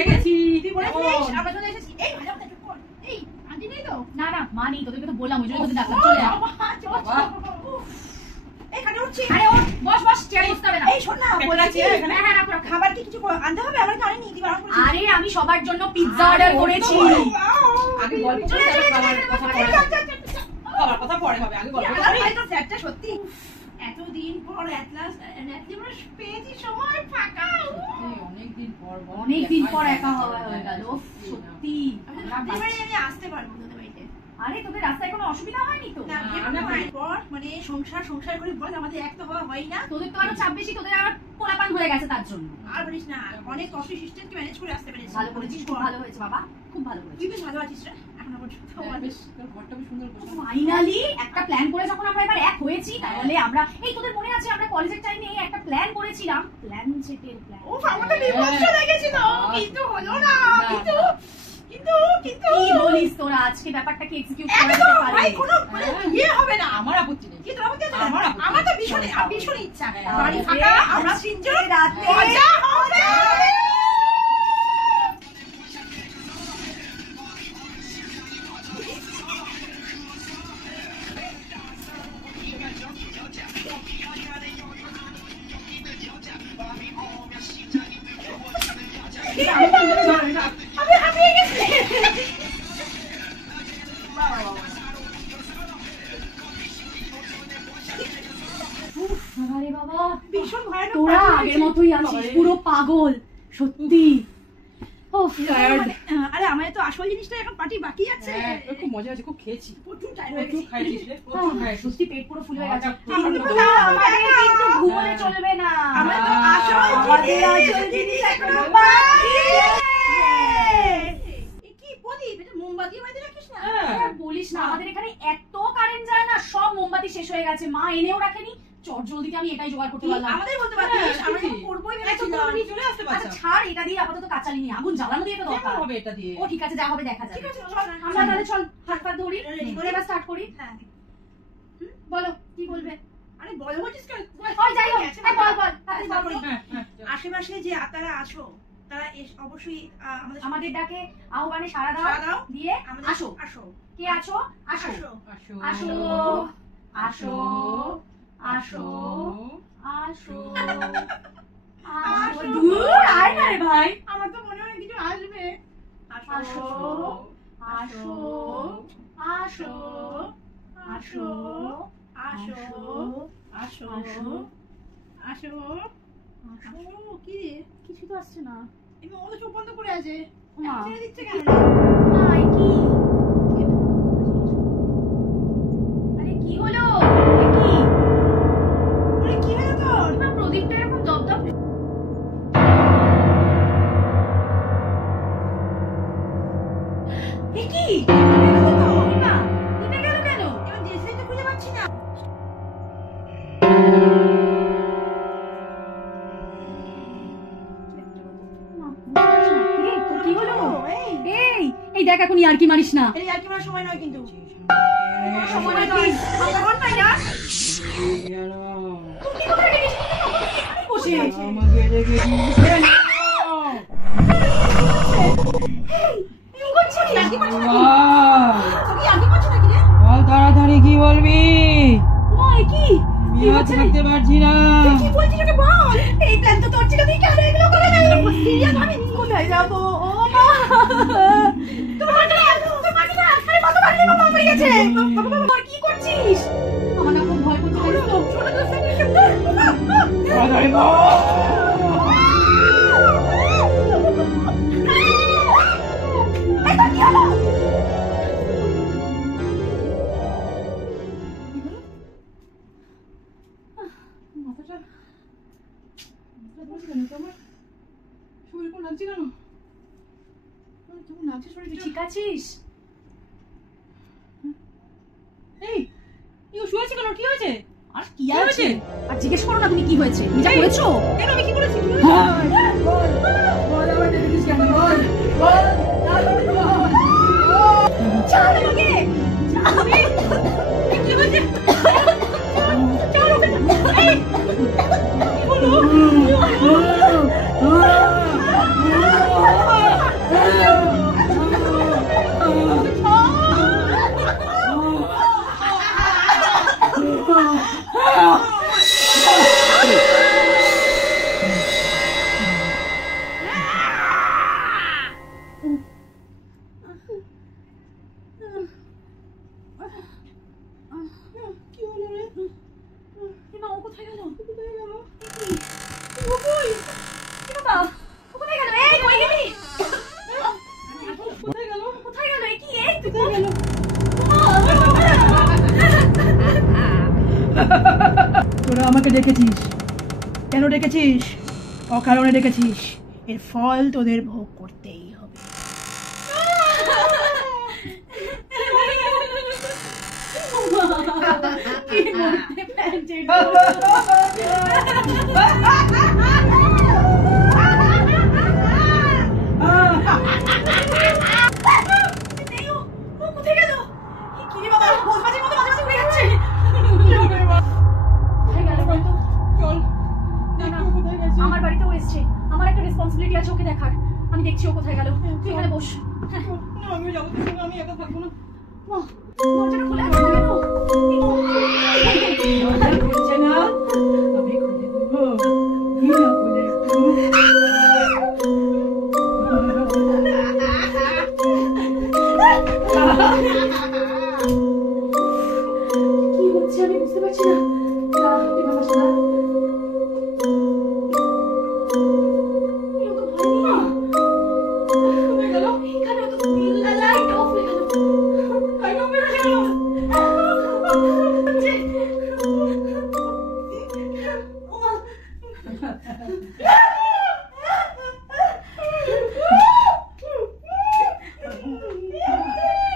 এসে গেছি। তুই বলেছিস আমরা চলে এসেছি। এই ভালো কথা চুপ কর। এই আন্টি নেই তো? না না মা নেই, তোদেরকে তো বললাম ওই জন্য তোদের ডাকলাম, চলে আয়। এই খাটে উঠছি। আরে ওঠ, বস বস, চেয়ারে বসতে হবে না। এই শোন না, বলেছি হ্যাঁ রাখো, খাবার কি কিছু আনতে হবে? আমার কানে নিয়ে দিবা। আরে আমি সবার জন্য পিৎজা অর্ডার করেছি। আগে গল্প করে খাবার কথা পরে হবে, আগে গল্প করি। তো ফ্ল্যাটটা সত্যি এতদিন পর পেয়েছি সময় ফাঁকা। অনেকদিন পর একা হওয়া হয়ে গেল সত্যি। আমি আসতে পারবো তোদের বাড়িতে। আরে তোদের রাস্তায় কোনো অসুবিধা হয়নি তো? মানে সংসার করে বল আমাদের এক তো হওয়া হয় না। তোদের তো আরো চাপ বেশি, তোদের আবার পোলাপান হয়ে গেছে তার জন্য। আর বলিস না, অনেক অফিস সিস্টেমকে ম্যানেজ করে আসতে পেরেছিস। ভালো করেছিস, খুব ভালো হয়েছে বাবা, খুব ভালো হয়েছে। তুই বেশ ভালো আছিস রে এখন পর্যন্ত। বেশ তোর ঘরটা বেশ সুন্দর করছিস। ফাইনালি একটা প্ল্যান করে যখন আমরা এবার এক হয়েছি, তাহলে আমরা এই তোদের মনে আছে আমরা কলেজের টাইমে একটা প্ল্যান করেছিলাম, প্ল্যান সেটের প্ল্যান। ও আমাদের বিপদ হয়ে গেছিল, কিন্তু হলো না। কিন্তু কি বলিস তোরা, আজকে ব্যাপারটা কি এক্সিকিউট করা যেতে পারে? ভাই কোনো ইয়ে হবে না। আমার আপত্তি নেই। কি তোর আপত্তি আছে? আমার তো ভীষণ ইচ্ছা। বাড়ি ফাঁকা, আমরা তিনজন রাতে মজা হবে। বাবা ভীষণ ভয়ানক। তোরা আগের মতোই আছিস, পুরো পাগল সত্যি। আরে আমাদের তো আসল জিনিসটা এখন পার্টি বাকি আছে। খুব মজা হয়েছে, খুব খেয়েছি, প্রচুর টাইম হয়ে প্রচুর গেছে। খাইছিস রে, প্রচুর খাইছিস। সত্যি পেট পুরো ফুলে গেছে। আমাদের কিন্তু ঘুমোলে চলবে না, আমাদের তো আসল জিনিস এখনো বাকি। কি প্রদীপ, এটা মোমবাতি বাজে রাখিস না? বলিস না, আমাদের এখানে এত কারেন্ট যায় না, সব মোমবাতি শেষ হয়ে গেছে, মা এনেও রাখেনি। চট জলদিতে আমি এটাই জোগাড় করতে পারলাম। আমাদের বলতে পারতিস, আমরা করবোই ভেবেছিলাম। চলে আসতে আচ্ছা পারছিস। ছাড়, এটা দিয়ে আপাতত কাঁচালি নিয়ে আগুন জ্বালানো দিয়ে তো দরকার হবে এটা দিয়ে। ও ঠিক আছে, যা হবে দেখা যাবে। ঠিক আছে, চল আমরা তাহলে চল হাত পা ধরি, এবার স্টার্ট করি। হ্যাঁ বলো কি বলবে? আরে বল বলছিস কেন? হয় যাই হোক, এই বল বল তাড়াতাড়ি বল। আশেপাশে যে আপনারা আছো তারা অবশ্যই আমাদের ডাকে আহ্বানে সাড়া দাও, দিয়ে আসো। আসো। কে আছো? আসো আসো আসো আসো আসো আসো আসো। দূর আয় না রে ভাই, আমার তো মনে হয় কিছু আসবে। আসো আসো আসো আসো আসো আসো আসো আসো। কি রে, কিছু তো আসছে না। এমনি ও তো চোখ বন্ধ করে আছে। মা ছেড়ে দিচ্ছে কেন? মা কি আরে কি হলো? কি ওরে কি হলো তোর? মা প্রদীপটা এরকম দপদপ এ কি? মা নিভে গেল কেন? এবার দেশে তো খুঁজে পাচ্ছি না। কি হলো? এই দেখ এখন ইয়ার্কি মারিস না। এই আর কি মার সময় নয় কিন্তু। সময় নয়। আমার নাই না। তুই কি করে গেছিস? বসে আছে। আমাকে রেখে দিস কেন? তুই করছিস কি? কি করছিস নাকি? তুই আর কি করছিস নাকি রে? বল তাড়াতাড়ি কি বলবি? মা এ কি? কি আমি আর হচ্ছে? থাকতে পারছি না। তুই কি বলছিস ওকে বল। এই প্ল্যান তো তোর ছিল, তুই কেন এগুলো করে নাই? সিরিয়াস আমি কোথায় যাব? ও মা, তোমার তো আরে কত বাড়ি মামা মরে গেছে। বাবা কি করছিস? আমার না খুব ভয় করছে জানিস তো। ছোট তো সেকেন্ড তাড়াতাড়ি বল। এটা কি হলো? ঠিক আছিস? শুয়েছি কেন? কি হয়েছে? আর কি আছে? আর জিজ্ঞেস করো না তুমি কি হয়েছে, তুমি যা করেছো। কেন আমি কি করেছি? ছাড় আমাকে। কি হয়েছে? ছাড় ওকে। এই কি হলো? আমাকে ডেকেছিস? কেন ডেকেছিস? অকারণে ডেকেছিস। এর ফল তোদের ভোগ করতেই হবে। কি করতে প্ল্যান কোথায় গেল? কি রে বাবা, ভোজবাজির মতো মাঝে মাঝে উড়ে যাচ্ছে। কোথায় গেল বলতো? চল না, না, দেখি ও কোথায় গেছে। আমার বাড়িতেও এসছে, আমার একটা রেসপন্সিবিলিটি আছে ওকে দেখার। আমি দেখছি ও কোথায় গেল। তুই এখানে বস। হ্যাঁ, না, আমিও যাবো তোর সঙ্গে, আমি একা থাকবো না। বাহ, দরজাটা খোলা আছে কেন? দরজা খুলছে না, আমি খুলে দেবো। কি না খুলে একটু? কি হচ্ছে আমি বুঝতে পারছি না। তুই বাবা শোনা। কোথায় গেল? এখানে তো লাইট অফ হয়ে গেল। লাইট অফ হয়ে গেল।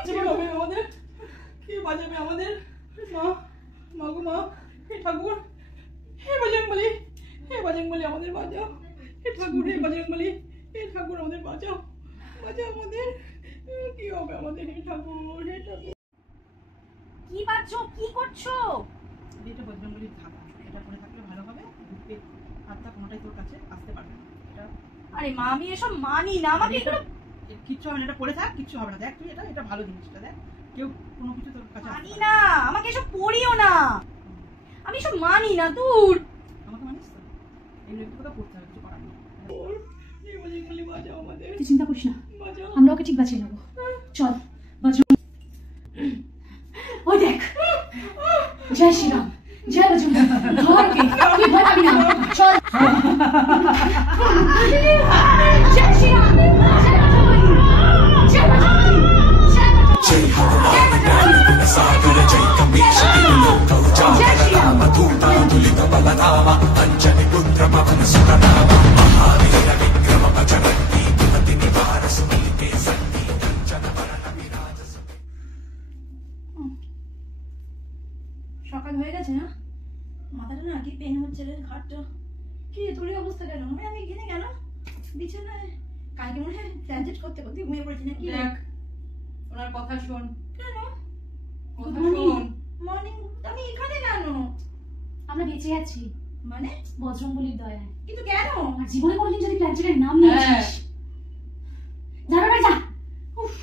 কি হবে আমাদের? কে বাজাবে আমাদের? মা, মা গো মা, হে ঠাকুর, হে বজরংবলী, হে বজরংবলী আমাদের বাঁচাও। হে ঠাকুর, হে বজরংবলী, হে ঠাকুর আমাদের বাঁচাও, বাঁচাও আমাদের। কি হবে আমাদের? হে ঠাকুর, হে ঠাকুর। কি বাজছো? কি করছো? এটা বজরংবলীর ধাগা, এটা পরে থাকলে ভালো হবে। বুকে হাতটা কোনোটাই তোর কাছে আসতে পারবে না। এটা আরে মা, আমি এসব মানি না। আমাকে এগুলো কিচ্ছু হবে না, এটা পরে থাক, কিচ্ছু হবে না। দেখ তুই, এটা ভালো জিনিসটা, দেখ কেউ কোনো কিছু তোর কাছে আসতে মানি পারবে না। আমাকে এসব পড়িও না। আমি এসব মানি না। দূর। আমাকে মানিস তো? এই লোকটা তোকে পড়তে হবে, কিছু করার নেই। এই বজরংবলী বাঁচাও আমাদের, তুই চিন্তা করিস না, বাঁচাও। আমরা ওকে ঠিক বাঁচিয়ে নেবো। চল বজরং। ওই দেখ, জয় শ্রীরাম, জয় বজরং। ধর ওকে, তুই ভয় পাবি না। চল। জয় শ্রীরাম, জয় বজরং, জয় বজরং, জয় বজরং, জয় শ্রীরাম। সকাল হয়ে গেছে না? মাথাটা না কি পেন হচ্ছে রে, ঘাটটা। কি তোর এই অবস্থা কেন? আমি এখানে কেন? বিছানায় কালকে মনে হয় ট্রানজিট করতে করতে ঘুমিয়ে পড়েছি নাকি? দেখ, ওনার কথা শোন, কেন? কথা শোন। মর্নিং আমি এখানে কেন? আমরা বেঁচে আছি মানে? বজরংবলীর দয়ায়। কিন্তু কেন? আর জীবনে কোনোদিন যদি প্ল্যান্টের নাম নিয়েছিস, যা বাবা যা। উফ,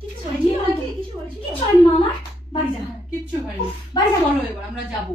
কিছু ছাড়িয়ে হয়নি আমাকে। কিছু হয়েছিল? কিচ্ছু হয়নি মা আমার। বাড়ি যা, কিচ্ছু হয়নি, বাড়ি যা। চলো এবার আমরা যাবো।